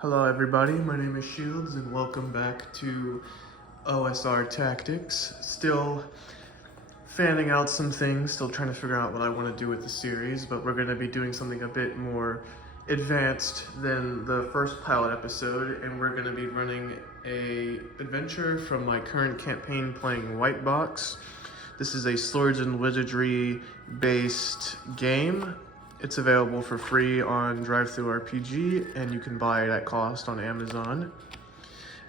Hello everybody, my name is Shields and welcome back to OSR Tactcis. Still fanning out some things, still trying to figure out what I want to do with the series, but we're going to be doing something a bit more advanced than the first pilot episode, and we're going to be running a adventure from my current campaign playing White Box. This is a Swords and Wizardry based game. It's available for free on DriveThruRPG, and you can buy it at cost on Amazon.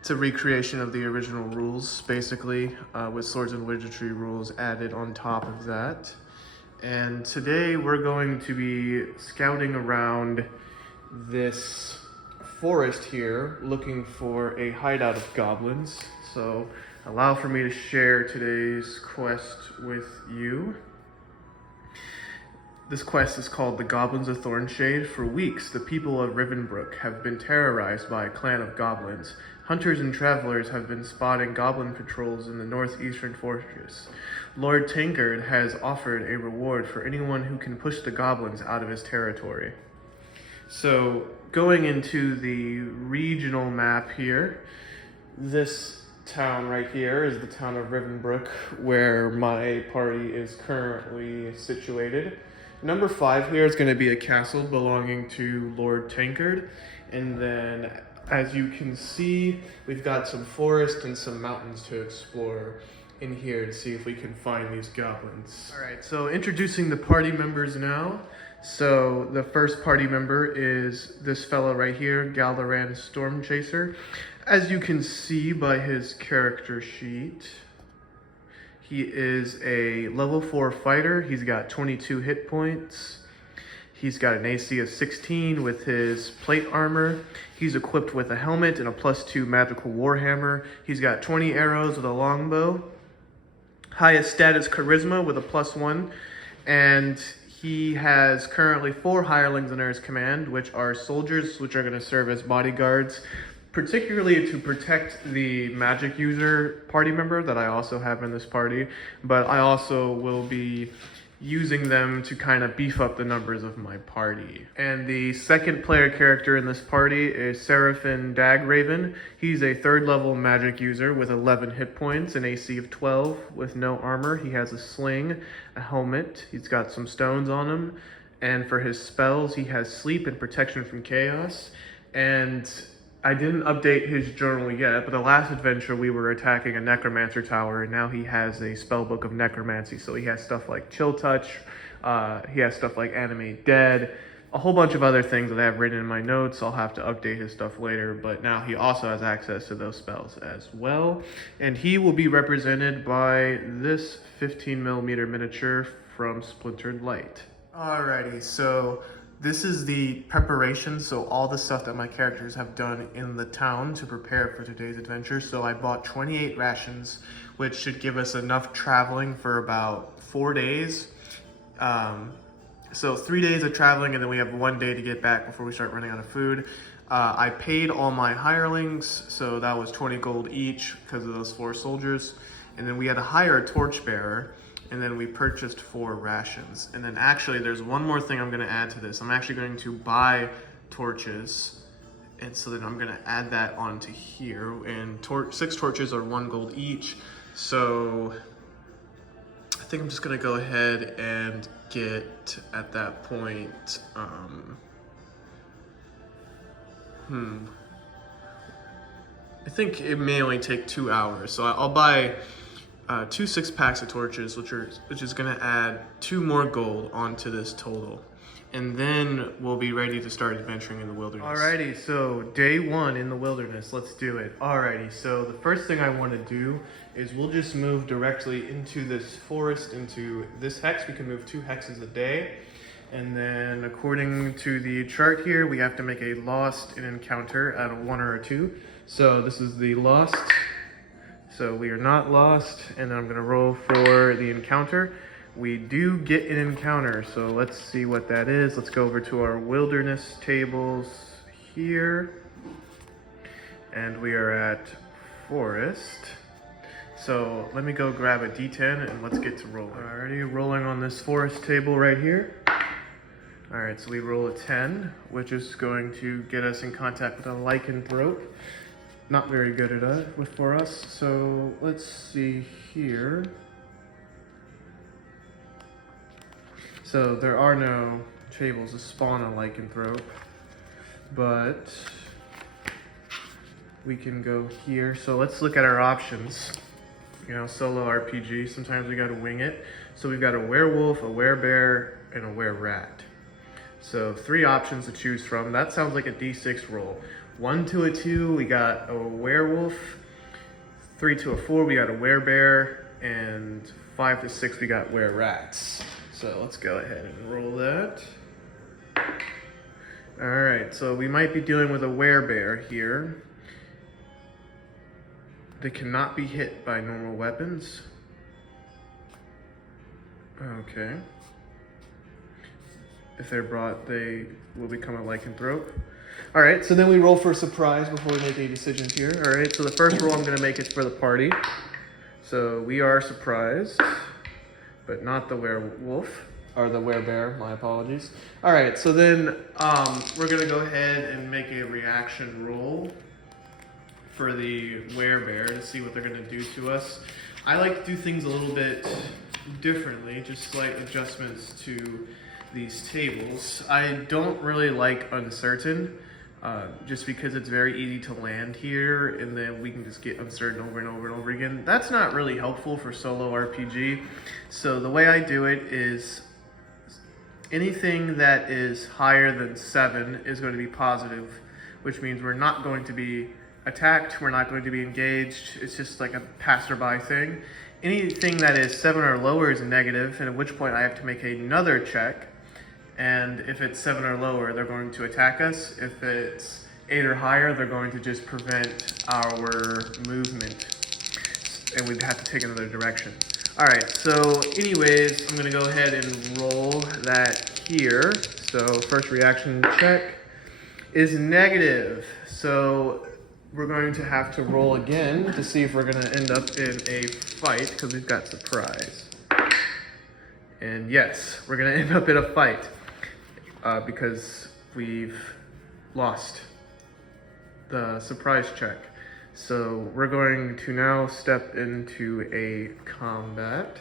It's a recreation of the original rules, basically, with Swords and Wizardry rules added on top of that. And today we're going to be scouting around this forest here, looking for a hideout of goblins. So allow for me to share today's quest with you. This quest is called the Goblins of Thornshade. For weeks, the people of Rivenbrook have been terrorized by a clan of goblins. Hunters and travelers have been spotting goblin patrols in the northeastern fortress. Lord Tankard has offered a reward for anyone who can push the goblins out of his territory. So, going into the regional map here, this town right here is the town of Rivenbrook, where my party is currently situated. Number 5 here is going to be a castle belonging to Lord Tankard, and then as you can see, we've got some forest and some mountains to explore in here to see if we can find these goblins. Alright, so introducing the party members now. So the first party member is this fellow right here, Galderan Stormchaser. As you can see by his character sheet, he is a level 4 fighter. He's got 22 hit points. He's got an AC of 16 with his plate armor. He's equipped with a helmet and a +2 magical warhammer. He's got 20 arrows with a longbow. Highest status charisma with a +1. And he has currently 4 hirelings under his command, which are soldiers, which are going to serve as bodyguards, particularly to protect the magic user party member that I also have in this party, but I also will be using them to kind of beef up the numbers of my party. And the second player character in this party is Seraphin Dagraven. He's a 3rd level magic user with 11 hit points, an AC of 12 with no armor. He has a sling, a helmet, he's got some stones on him, and for his spells he has sleep and protection from chaos. And I didn't update his journal yet, but the last adventure we were attacking a necromancer tower, and now he has a spellbook of necromancy. So he has stuff like Chill Touch, he has stuff like Animate Dead, a whole bunch of other things that I have written in my notes. I'll have to update his stuff later, but now he also has access to those spells as well. And he will be represented by this 15mm miniature from Splintered Light. Alrighty, so this is the preparation, so all the stuff that my characters have done in the town to prepare for today's adventure. So I bought 28 rations, which should give us enough traveling for about 4 days. So 3 days of traveling, and then we have 1 day to get back before we start running out of food. I paid all my hirelings, so that was 20 gold each because of those 4 soldiers. And then we had to hire a torchbearer, and then we purchased 4 rations. And then actually there's one more thing I'm going to add to this. I'm actually going to buy torches, and so then I'm going to add that onto here. And 6 torches are 1 gold each, so I think I'm just going to go ahead and get at that point I think it may only take 2 hours, so I'll buy 2 6-packs of torches, which is going to add 2 more gold onto this total. And then we'll be ready to start adventuring in the wilderness. Alrighty, so day 1 in the wilderness, let's do it. Alrighty, so the first thing I want to do is we'll just move directly into this forest, into this hex. We can move 2 hexes a day. And then according to the chart here, we have to make a lost encounter at a 1 or a 2. So this is the lost. So we are not lost, and then I'm going to roll for the encounter. We do get an encounter, so let's see what that is. Let's go over to our wilderness tables here. And we are at forest. So let me go grab a D10 and let's get to rolling. Alrighty, rolling on this forest table right here. All right, so we roll a 10, which is going to get us in contact with a lycanthrope. Not very good at it for us. So let's see here. So there are no tables to spawn a lycanthrope, but we can go here. So let's look at our options. You know, solo RPG, sometimes we gotta wing it. So we've got a werewolf, a werebear, and a were-rat. So 3 options to choose from. That sounds like a D6 roll. 1 to a 2, we got a werewolf. 3 to a 4, we got a werebear. And 5 to 6, we got were-rats. So let's go ahead and roll that. All right, so we might be dealing with a werebear here. They cannot be hit by normal weapons. Okay. If they're brought, they will become a lycanthrope. All right, so then we roll for a surprise before we make any decisions here. All right, so the first roll I'm gonna make is for the party. So we are surprised, but not the werewolf, or the werebear, my apologies. All right, so then we're gonna go ahead and make a reaction roll for the werebear to see what they're gonna do to us. I like to do things a little bit differently, just slight adjustments to these tables. I don't really like uncertain, just because it's very easy to land here and then we can just get uncertain over and over and over again. That's not really helpful for solo RPG. So the way I do it is anything that is higher than 7 is going to be positive, which means we're not going to be attacked, we're not going to be engaged. It's just like a passerby thing. Anything that is 7 or lower is negative, and at which point I have to make another check. And if it's 7 or lower, they're going to attack us. If it's 8 or higher, they're going to just prevent our movement, and we'd have to take another direction. All right, so anyways, I'm gonna go ahead and roll that here. So first reaction check is negative. So we're going to have to roll again to see if we're gonna end up in a fight, because we've got surprise. And yes, we're gonna end up in a fight because we've lost the surprise check. So we're going to now step into a combat.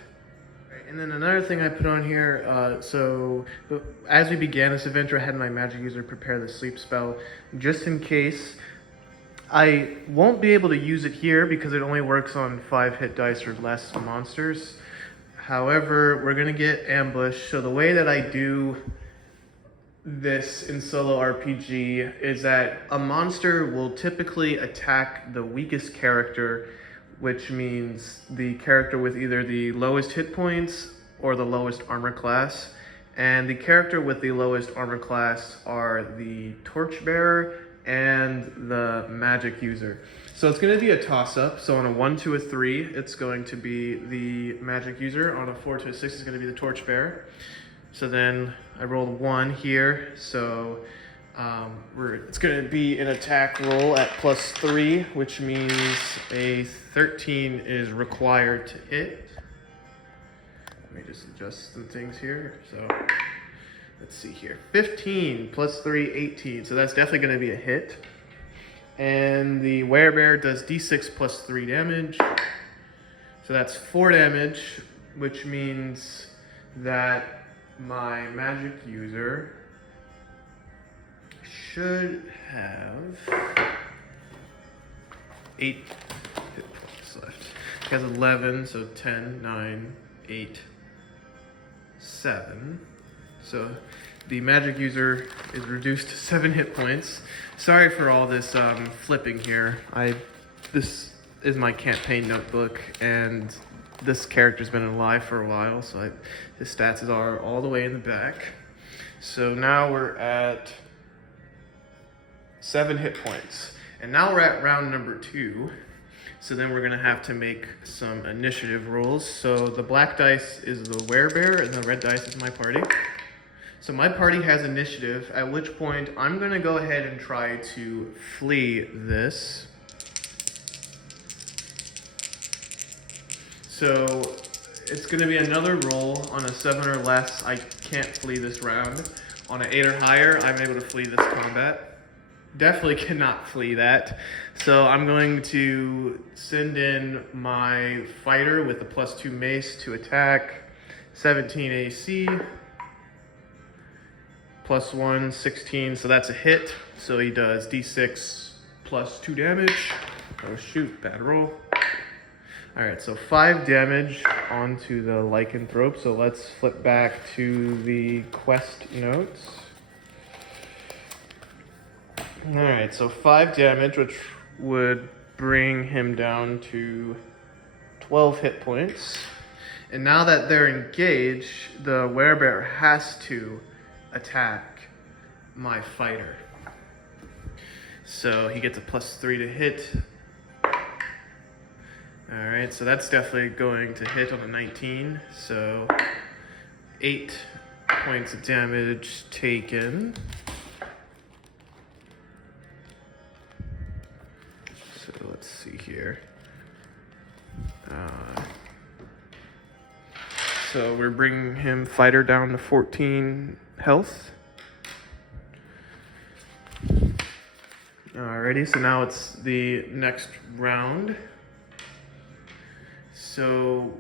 And then another thing I put on here, so as we began this adventure, I had my magic user prepare the sleep spell just in case. I won't be able to use it here because it only works on 5 hit dice or less monsters. However, we're gonna get ambushed. So the way that I do this in solo RPG is that a monster will typically attack the weakest character, which means the character with either the lowest hit points or the lowest armor class. And the character with the lowest armor class are the torchbearer and the magic user. So it's gonna be a toss-up. So on a 1 to a 3, it's going to be the magic user. On a 4 to a 6, it's gonna be the torchbearer. So then I rolled 1 here. So it's gonna be an attack roll at +3, which means a 13 is required to hit. Let me just adjust some things here. So let's see here. 15 +3, 18. So that's definitely gonna be a hit. And the werebear does d6 +3 damage. So that's 4 damage, which means that my magic user should have 8 hit points left. He has 11, so 10, 9, 8, 7. So the magic user is reduced to 7 hit points. Sorry for all this flipping here. This is my campaign notebook, and this character's been alive for a while, so his stats are all the way in the back. So now we're at 7 hit points. And now we're at round number 2. So then we're gonna have to make some initiative rolls. So the black dice is the werebear, and the red dice is my party. So my party has initiative, at which point I'm gonna go ahead and try to flee this. So it's gonna be another roll on a 7 or less. I can't flee this round, On an 8 or higher, I'm able to flee this combat. Definitely cannot flee that. So I'm going to send in my fighter with a +2 mace to attack. 17 AC. +1, 16, so that's a hit. So he does D6 +2 damage. Oh shoot, bad roll. All right, so 5 damage onto the lycanthrope. So let's flip back to the quest notes. All right, so 5 damage, which would bring him down to 12 hit points. And now that they're engaged, the werebear has to attack my fighter. So he gets a +3 to hit. Alright, so that's definitely going to hit on a 19. So 8 points of damage taken. So let's see here. So we're bringing him fighter down to 14 health. Alrighty, so now it's the next round. So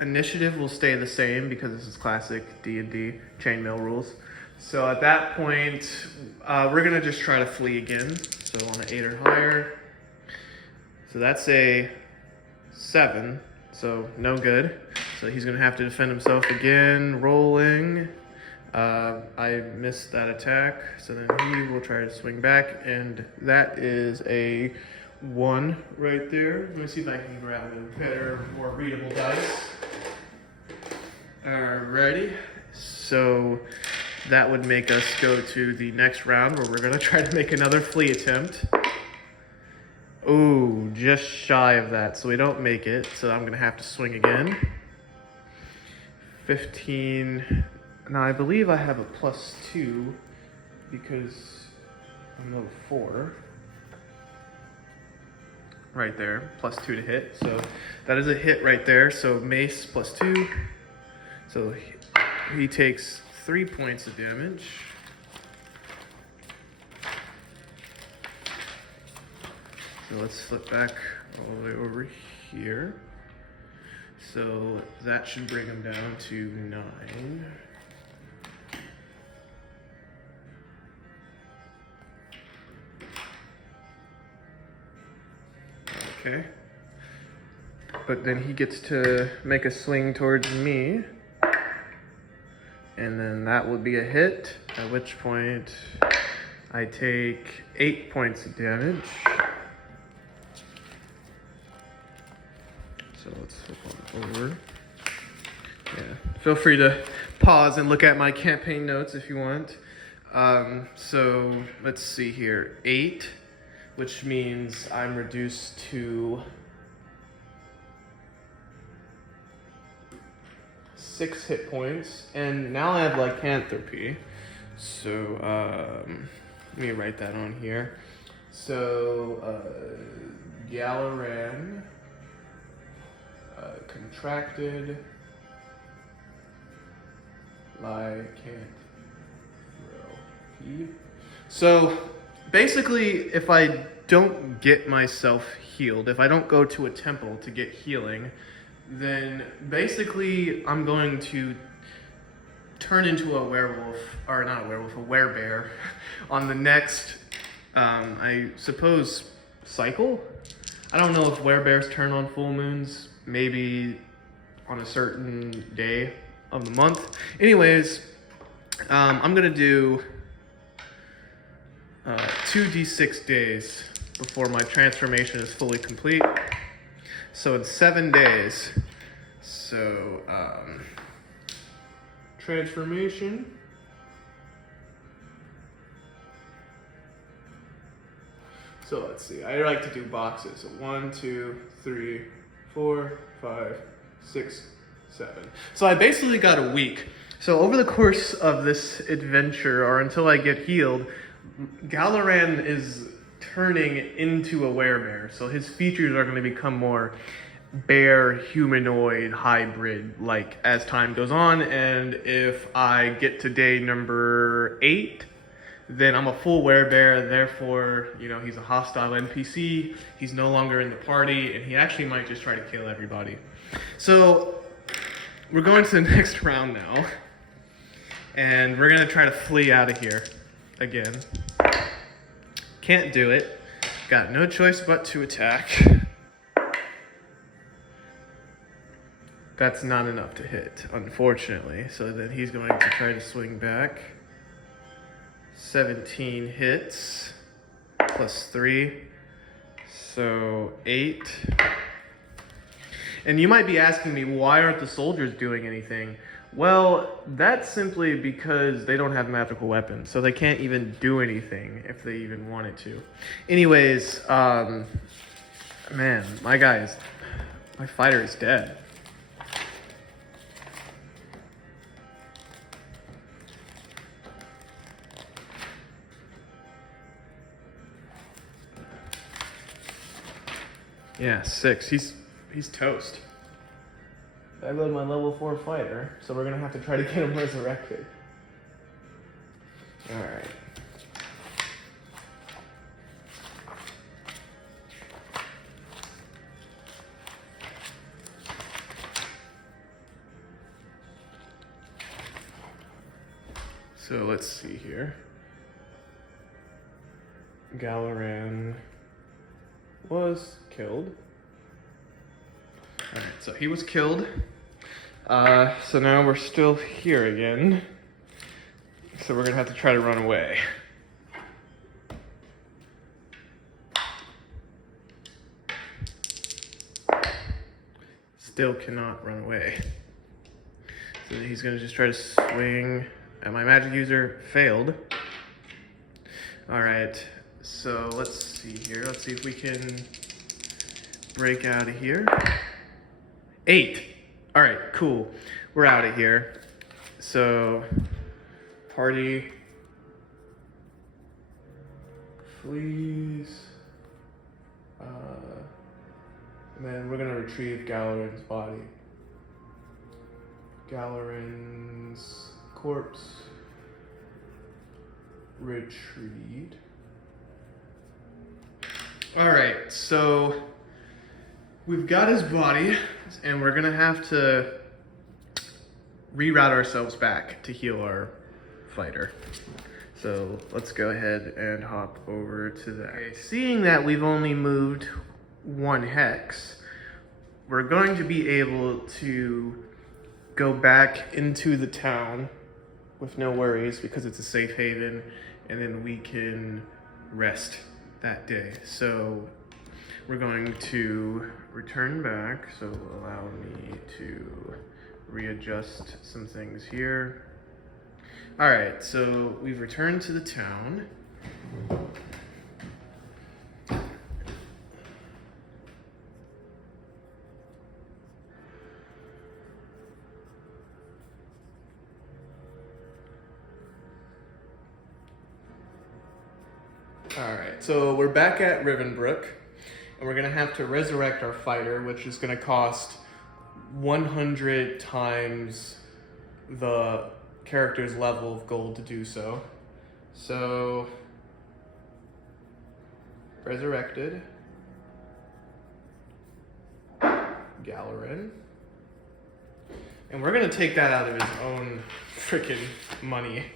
initiative will stay the same because this is classic D&D chainmail rules. So at that point, we're gonna just try to flee again. So on an 8 or higher. So that's a 7, so no good. So he's gonna have to defend himself again, rolling. I missed that attack, so then he will try to swing back, and that is a 1 right there. Let me see if I can grab a better, more readable dice. Alrighty, so that would make us go to the next round where we're gonna try to make another flee attempt. Ooh, just shy of that, so we don't make it, so I'm gonna have to swing again. 15. Now I believe I have a +2 because I'm level 4. Right there, +2 to hit. So that is a hit right there. So mace +2. So he takes 3 points of damage. So let's flip back all the way over here. So that should bring him down to 9. Okay. But then he gets to make a swing towards me. And then that will be a hit, at which point I take 8 points of damage. So let's flip on over. Yeah, feel free to pause and look at my campaign notes if you want. So let's see here, 8, which means I'm reduced to 6 hit points, and now I have lycanthropy. So let me write that on here. So Galaran. Contracted lycanthropy. So basically, if I don't get myself healed, if I don't go to a temple to get healing, then basically I'm going to turn into a werewolf, or not a werewolf, a werebear on the next, I suppose, cycle. I don't know if werebears turn on full moons, maybe on a certain day of the month. Anyways, I'm gonna do 2d6 days before my transformation is fully complete. So in 7 days. So transformation. So let's see, I like to do boxes. So 1, 2, 3, 4, 5, 6, 7. So I basically got a week. So over the course of this adventure, or until I get healed, Galaran is turning into a werebear. So his features are going to become more bear humanoid hybrid like as time goes on, and if I get to day number 8, then I'm a full werebear. Therefore, you know, he's a hostile NPC. He's no longer in the party, and he actually might just try to kill everybody. So we're going to the next round now, and we're gonna try to flee out of here again. Can't do it. Got no choice but to attack. That's not enough to hit, unfortunately. So then he's going to try to swing back. 17 hits, plus 3, so 8. And you might be asking me, why aren't the soldiers doing anything? Well, that's simply because they don't have magical weapons, so they can't even do anything if they even wanted to. Anyways, man, my fighter is dead. Yeah, 6. He's toast. I load my level 4 fighter, so we're gonna have to try to get him resurrected. Alright. So let's see here. Galaran was killed. Alright, so he was killed. So now we're still here again. So we're gonna have to try to run away. Still cannot run away. So he's gonna just try to swing at my magic user. Failed. Alright, so let's see here. Let's see if we can break out of here. 8. All right, cool. We're out of here. So, party flees. And then we're gonna retrieve Galaran's body. Galaran's corpse. Retreat. All right, so we've got his body, and we're gonna have to reroute ourselves back to heal our fighter. So let's go ahead and hop over to that. Okay, seeing that we've only moved 1 hex, we're going to be able to go back into the town with no worries because it's a safe haven, and then we can rest that day. So we're going to return back, so allow me to readjust some things here. All right, so we've returned to the town. All right, so we're back at Rivenbrook, and we're gonna have to resurrect our fighter, which is gonna cost 100 times the character's level of gold to do so. So, resurrected. Galaran. And we're gonna take that out of his own freaking money.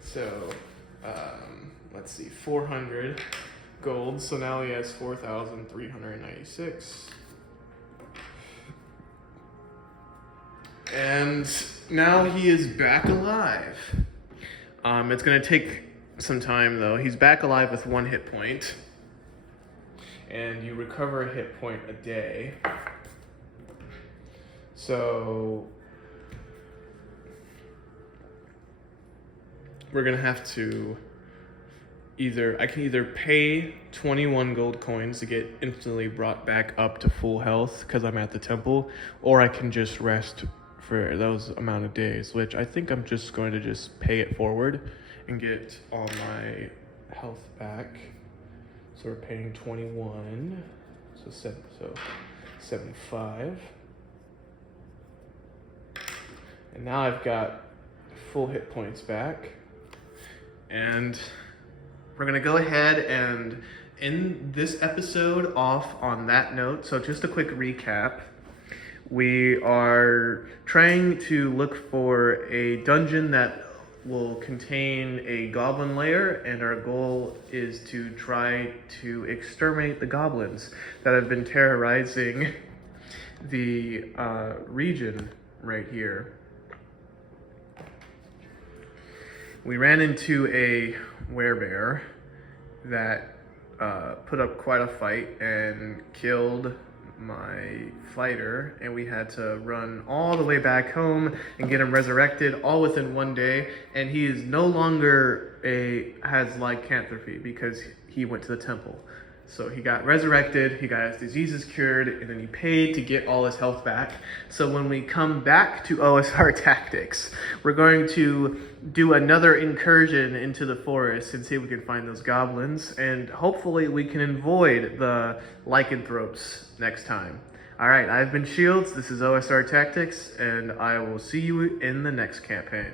So, let's see, 400 gold. So now he has 4,396. And now he is back alive. It's gonna take some time though. He's back alive with 1 hit point. And you recover a hit point a day. So we're gonna have to I can either pay 21 gold coins to get instantly brought back up to full health because I'm at the temple, or I can just rest for those amount of days, which I think I'm just going to just pay it forward and get all my health back. So we're paying 21. So 75. And now I've got full hit points back. And we're gonna go ahead and end this episode off on that note. So just a quick recap. We are trying to look for a dungeon that will contain a goblin lair, and our goal is to try to exterminate the goblins that have been terrorizing the region right here. We ran into a werebear that put up quite a fight and killed my fighter, and we had to run all the way back home and get him resurrected all within one day. And he is no longer has lycanthropy because he went to the temple. So he got resurrected, he got his diseases cured, and then he paid to get all his health back. So when we come back to OSR Tactcis, we're going to do another incursion into the forest and see if we can find those goblins, and hopefully we can avoid the lycanthropes next time. All right, I've been Shields, this is OSR Tactcis, and I will see you in the next campaign.